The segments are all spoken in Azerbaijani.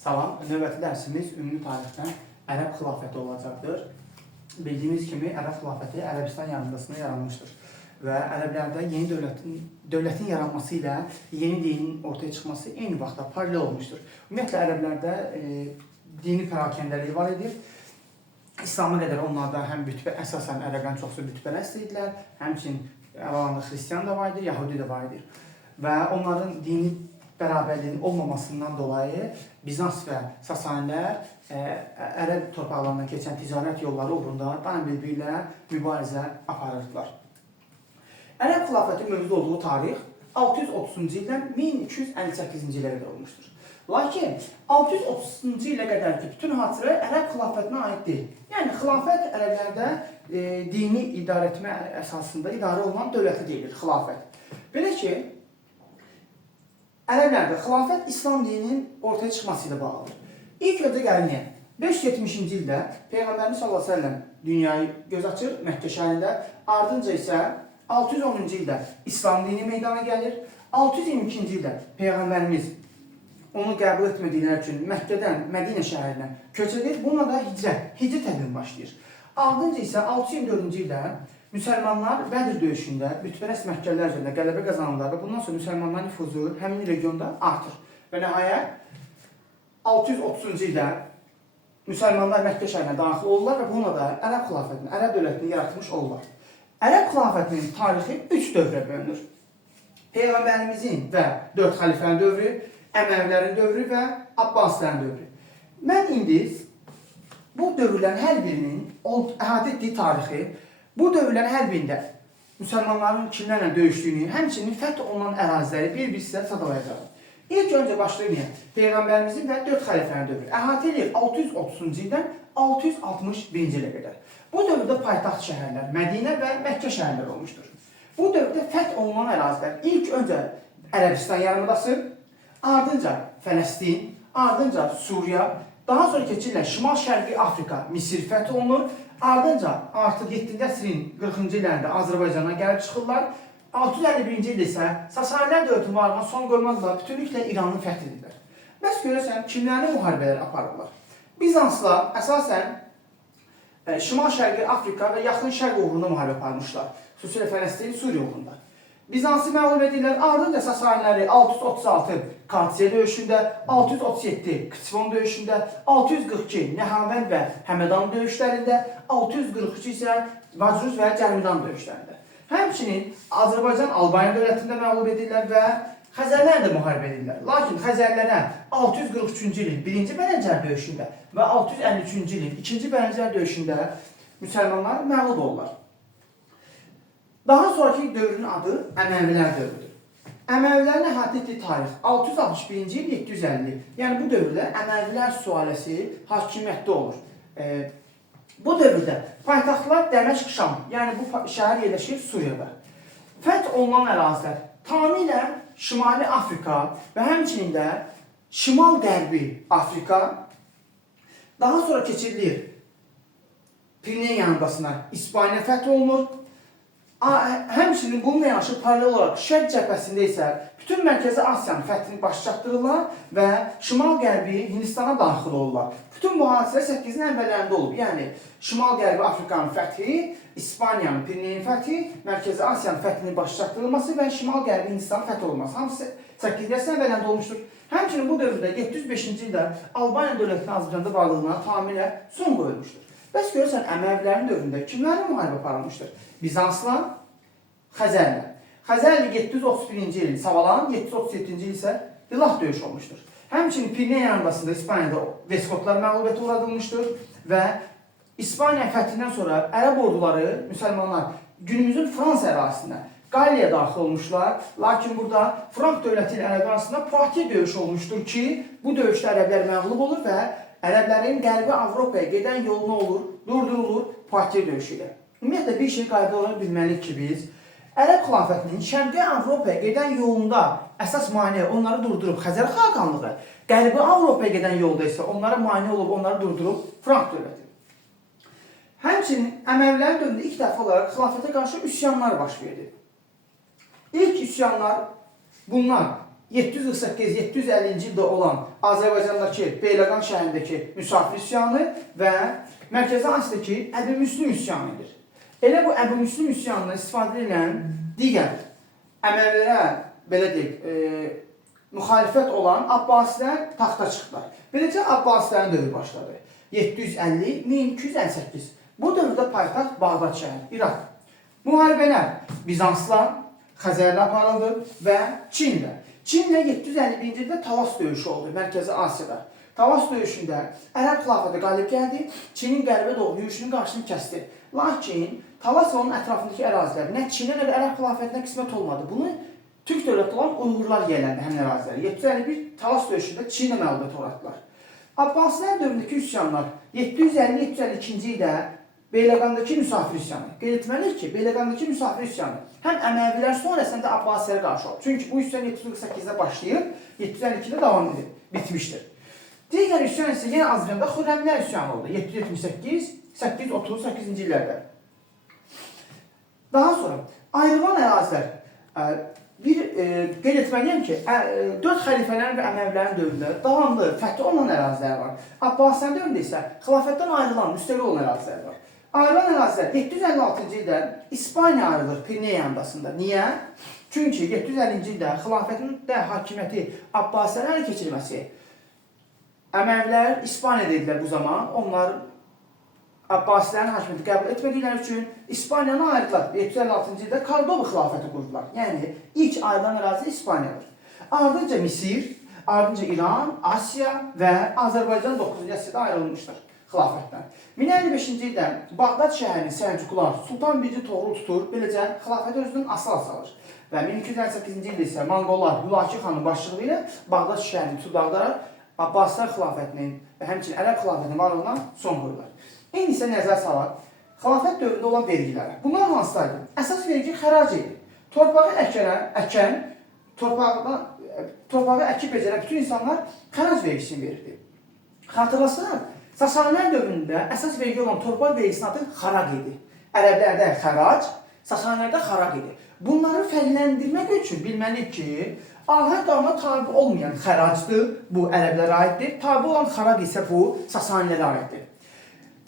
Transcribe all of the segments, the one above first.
Salam, növbəti dərsimiz ümumi tarixdən Ərəb xilafəti olacaqdır. Bildiyimiz kimi Ərəb xilafəti Ərəbistan yarımadasında yaranmışdır və ərəblərdə yeni dövlətin yaranması ilə yeni dinin ortaya çıxması eyni vaxtda paralel olmuşdur. Ümumiyyətlə ərəblərdə dini pərakəndəliyi var idi. İslam'a qədər onlarda həm əsasən ərəblərin çoxsu bütpərəst idilər, həmçinin aralarında xristiyan da var idi, yahudi də var idi. Və onların dini bərabərliyin olmamasından dolayı Bizans və Sasanilər Ərəb torpaqlarından keçən ticarət yolları uğrunda daim bir-birilə mübarizə aparırdılar. Ərəb xilafəti mövcud olduğu tarix 630-cu ildən 1258-ci ilə qədər olmuşdur. Lakin 630-cu ilə qədər ki, bütün hadisələr Ərəb xilafətinə aid deyil. Yəni, xilafət ərəblərdə dini idarə etmə əsasında idarə olunan dövləti deyilir, xilafət. Belə ki, ərəblərdə xilafət İslam dininin ortaya çıxması ilə bağlıdır. İlk öncə gəlinir, 570-ci ildə Peyğəmbərimiz sallallahu əleyhi və səlləm dünyayı göz açır Məkkə şəhərində, ardınca isə 610-cu ildə İslam dini meydana gəlir, 622-ci ildə Peyğəmbərimiz onu qəbul etmədikləri üçün Məkkədən Mədinə şəhərinə köç edir, buna da hicrət təqvimi başlayır. Ardınca isə 624-cü ildə müsəlmanlar Bədir döyüşündə bütpərəst Məkkəlilər üzərində qələbə qazanırlar və bundan sonra müsəlmanların nüfuzu həmin regionda artır. Və nəhayət 630-cu ildə müsəlmanlar Məkkə şəhərinə daxil olurlar və buna da Ərəb xilafətini, Ərəb dövlətini yaratmış olurlar. Ərəb xilafətinin tarixi 3 dövrə bölünür. Peyğəmbərimizin və 4 xəlifənin dövrü, Əməvilərin dövrü və Abbasilərin dövrü. Mən indi bu dövrlərin hər birinin əhatə etdiyi tarixi, bu dövrlərin hər birində müsəlmanların kimlərlə döyüşdüyünü, həmçinin fəth olunan əraziləri bir-bir sizə sadalayacağım. İlk öncə başlayın Peyğəmbərimizin və 4 xəlifənin dövrü. Əhatə edir 630-cu ildən 661-ci ilə qədər. Bu dövrdə paytaxt şəhərlər, Mədinə və Məkkə şəhərləri olmuşdur. Bu dövrdə fəth olunan ərazilər ilk öncə Ərəbistan yarımadası, ardınca Fələstin, ardınca Suriya, daha sonra keçirlər Şimal-Şərqi Afrika, Misir fəth olunur, ardınca artıq 7-ci əsrin 40-cı illərində Azərbaycana gəlib çıxırlar, 651-ci ildə isə Sasanilər dövləti varlığına son qoymazlar, bütünlüklə İranı fəth edirlər. Bəs görürsən, kimlərlə müharibələr aparırlar? Bizanslar əsasən Şimal-Şərqi Afrika və Yaxın Şərq uğrunda müharibə aparmışlar, xüsusilə Fələstin, Suriya uğrunda. Bizansı məğlub edirlər, ardınca Sasaniləri 636 Karsiya döyüşündə, 637 Kıçvon döyüşündə, 642 Nəhavənd və Həmədan döyüşlərində, 643 isə Vacruz və Cəridan döyüşlərində. Həmçinin Azərbaycan Albaniya dövlətində məğlub edirlər və Xəzərlərlə də müharibə edirlər. Lakin Xəzərlərə 643-cü ilin 1-ci Bələncər döyüşündə və 653-cü ilin 2-ci Bələncər döyüşündə müsəlmanlar məğlub olurlar. Daha sonraki dövrün adı Əməvilər dövrüdür. Əməvilərin əhatə etdiyi tarix 661-ci il 750. Yəni bu dövrdə Əməvilər sülaləsi hakimiyyətdə olur. Bu dövrdə paytaxtlar Dəməşq, Şam, yəni bu şəhər yerləşir Suriyada. Fəth olunan ərazilər tamamilə Şimali Afrika və həmçinin də Şimal-Qərbi Afrika, daha sonra keçirilir Pireneya yarımadasına İspaniya fəth olunur. Həmçinin bununla yanaşı paralel olaraq Şərq cəbhəsində isə bütün Mərkəzi Asiyanın fəthini baş çatdırırlar və Şimal-Qərbi Hindistana daxil olurlar. Bütün bu hadisələr 8-in əvvəllərində olub. Yəni, Şimal-Qərbi Afrikanın fəthi, İspaniyanın, Pireneyin fəthi, Mərkəzi Asiyanın fəthinin baş çatdırılması və Şimal-Qərbi Hindistanın fəth olması. Hamısı 8-in əvvəllərində olmuşdur. Həmçinin bu dövrdə 705-ci ildə Albaniya dövlətinin Azərbaycanda varlığına tamamilə son qoyulmuşdur. Bəs görürsən, Əməvilərin dövründə kimlərlə müharibə aparılmışdır? Bizanslar, Xəzərlər. Xəzərli 731-ci il Savalan, 737-ci il isə Dilah döyüş olmuşdur. Həmçinin Pireneya yarımadasında İspaniyada Veskotlar məğlubiyyətə uğradılmışdır və İspaniya fəthindən sonra Ərəb orduları, müsəlmanlar günümüzün Fransa ərazisində Qaliyə daxil olmuşlar. Lakin burada Frank dövləti ilə Ərəb arasında Poitiers döyüşü olmuşdur ki, bu döyüşdə ərəblər məğlub olur və ərəblərin Qərbi Avropaya gedən yolu nə olur? Durdurulur Poitiers döyüşü ilə. Ümumiyyətlə bir şey qayda olaraq bilməliyik ki, biz Ərəb xilafətinin Şərqi Avropaya gedən yolunda əsas maneə onları durdurub Xəzər xaqanlığı, Qərbi Avropaya gedən yolda isə onlara maneə olub onları durdurub Frank dövləti. Həmçinin Əməvilərin dövründə ilk dəfə olaraq xilafətə qarşı üsyanlar baş verdi. İlk üsyanlar bunlar 748-750-ci ildə olan Azərbaycandakı Beyləqan şəhərindəki müsafir üsyanı və Mərkəzi Asiyadakı Əbu Müslim üsyanıdır. Elə bu Əbu Müslim üsyanından istifadə edən digər Əməvilərə, belə deyək, müxalifət olan Abbasilər taxta çıxdılar. Beləcə Abbasilərin dövrü başladı. 750-1258. Bu dövrdə paytaxt Bağdad şəhəri, İraq. Müharibələr Bizansla, Xəzərlə aparıldı və Çinlə. Çinlə 751-ci ildə Talas döyüşü oldu Mərkəzi Asiyada. Talas döyüşündə Ərəb xilafəti qalib gəldi, Çinin qərbə doğru yürüşünün qarşısını kəsdi. Lakin Talas və onun ətrafındakı ərazilər nə Çinə, nə də Ərəb xilafətinə qismət olmadı. Bunu Türk dövləti olan Uyğurlar yerləndi həmin əraziləri. 751 Talas döyüşündə Çinə məğlubiyyət uğratdılar. Abbasilər dövründəki üsyanlar 750-752-ci ildə Beyləqandakı müsafir üsyanı. Qeyd etməliyik ki, Beyləqandakı müsafir üsyanı həm Əməvilər sonrasında da Abbasilərə qarşı oldu. Çünki bu üsyan 748-də başlayıb, 752-də davam edib, bitmişdir. Digər üsyan isə yenə Azərbaycanda Xürrəmlər üsyanı oldu. 778-838-ci illərdə. Daha sonra ayrılan ərazilər qeyd etməliyəm ki, 4 xəlifələrin və Əməvilərin dövründə davamlı fəthi olan ərazilər var. Abbasilərin dövründə isə xilafətdən ayrılan, müstəqil olan ərazilər var. Ayrılan ərazilər 756-cı ildə İspaniya ayrılır Pirneya yandasında. Niyə? Çünki 750-ci ildə xilafətin də hakimiyyəti Abbasilərin ələ keçirilməsi. Əməvilər İspaniyada idilər bu zaman. Onlar Abbasilərin hakimiyyəti qəbul etmədikləri üçün İspaniyanı ayırdılar. 756-cı ildə Kordoba xilafəti qurdular. Yəni, ilk ayrılan ərazi İspaniyadır. Ardınca Misir, ardınca İran, Asiya və Azərbaycan 9-cu əsrdə ayrılmışdır xilafətdən. 1055-ci ildə Bağdad şəhərinin Səlcuqlar Sultan I Toğrul tutur, beləcə xilafət özünün asal salır. Və 1258-ci ildə isə Monqollar Hülaki xanın başçılığı ilə Bağdad şəhərini tutub Abbasilər xilafətinin və həmçinin Ərəb xilafətinin varlığına son qoyurlar. Eyni isə nəzər salaq, xilafət dövründə olan vergilərə. Bunlar hansılardır? Əsas vergi xərac idi. Torpağı əkən, torpağı əkib becərən bütün insanlar xərac vergisini verirdi. Xatırlasaq, Sasanilər dövründə əsas vergi olan torpaq vergisinin adı xaraq idi. Ərəblərdə xərac, Sasanlərdə xaraq idi. Bunları fərqləndirmək üçün bilməliyik ki, ahə qanuna tabi olmayan xəracdır, bu ərəblərə aiddir. Tabi olan xaraq isə bu Sasanilərə aiddir.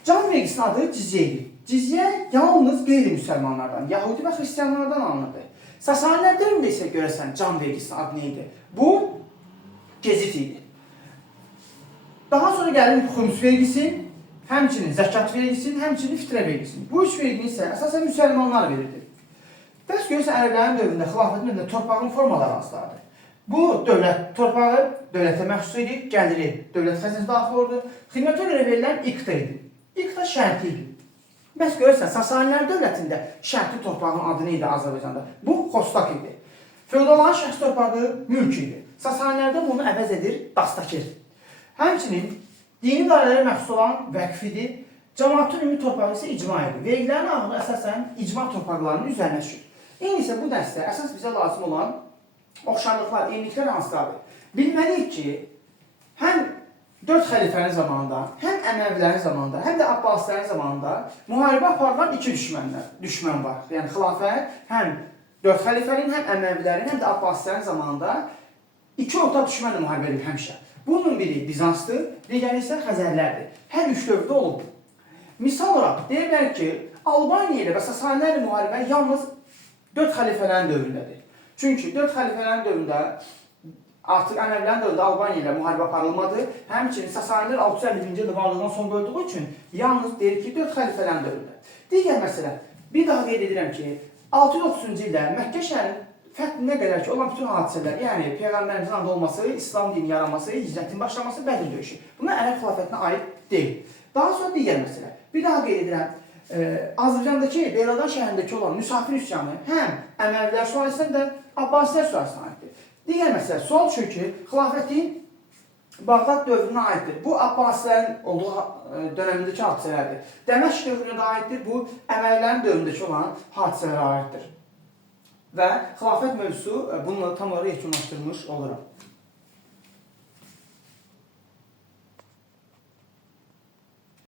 Can vergisinin adı cizyə idi. Cizyə yalnız qeyri-müsəlmanlardan, Yahudi və Xristiyanlardan alınırdı. Sasanilər dövründə isə görəsən can vergisinin adı neydi? Bu gezit idi. Daha sonra gəlir xümus vergisi, həmçinin zəkat vergisi, həmçinin fitrə vergisi. Bu üç vergini isə əsasən müsəlmanlar verirdi. Bəs görürsən, ərəblərin dövründə, xilafətin dövründə torpağın formaları hansılardır? Bu torpağı dövlətə məxsus idi, gəliri dövlət xəzinəsinə daxil olurdu. Xidmətə görə verilən iqta idi. İqta şərti idi. Bəs görürsən, Sasanilər dövlətində şərti torpağın adı neydi Azərbaycanda? Bu xostak idi. Feodalların şəxsi torpağı mülk idi. Sasanilərdə bunu əvəz edir dastakir. Həmçinin dini dairələrə məxsus olan vəqf idi. Cəmaatın ümumi torpağı isə icma idi. Vergilərin ağırlığı əsasən icma torpaqlarının üzərinə düşür. Eyni isə bu dərsdə əsas bizə lazım olan oxşarlıqlar, eyniliklər hansılardır? Bilməliyik ki, həm 4 xəlifənin zamanında, həm Əməvilərin zamanında, həm də Abbasilərin zamanında müharibə aparılan iki düşmən var. Yəni, xilafət həm 4 xəlifənin, həm Əməvilərin, həm də Abbasilərin zamanında iki ortaq düşmənlə müharibə edir həmişə. Bunun biri Bizansdır, digəri isə Xəzərlərdir. Hər üç dövrdə olub. Misal olaraq, deyirlər ki, Albaniya ilə və Sasanilərlə müharibə yalnız 4 xəlifələrin dövründədir. Çünki 4 xəlifələrin dövründə artıq Əməvilərin dövründə Albaniya ilə müharibə aparılmadı. Həmçinin Sasanilər 651-ci ildə varlığından son qoyduğu üçün yalnız deyir ki, 4 xəlifələrin dövründə. Digər məsələ, bir daha qeyd edirəm ki, 630-cu ildə Məkkə şəhərinin fəthinə qədər ki, olan bütün hadisələr, yəni Peyğəmbərimizin anda olması, İslam dini yaranması, hicrətin başlaması, Bədir döyüşü. Bunlar Ərəb xilafətinə aid deyil. Daha sonra digər məsələ. Bir daha qeyd edirəm, Azərbaycandakı Beyləqan şəhərindəki olan müsafir üsyanı həm Əməlilər sülaləsindən də Abbasilər sülaləsindən aiddir. Digər məsələ, sual düşür ki, xilafətin Bağdad dövrünə aiddir. Bu Abbasilərin olduğu dönəmindəki hadisələrdir. Dəməşq dövrünə də aiddir. Bu Əməvilərin dövründəki olan hadisələrə aiddir. Və xilafət mövzusu bununla tam olaraq yekunlaşdırılmış oluram.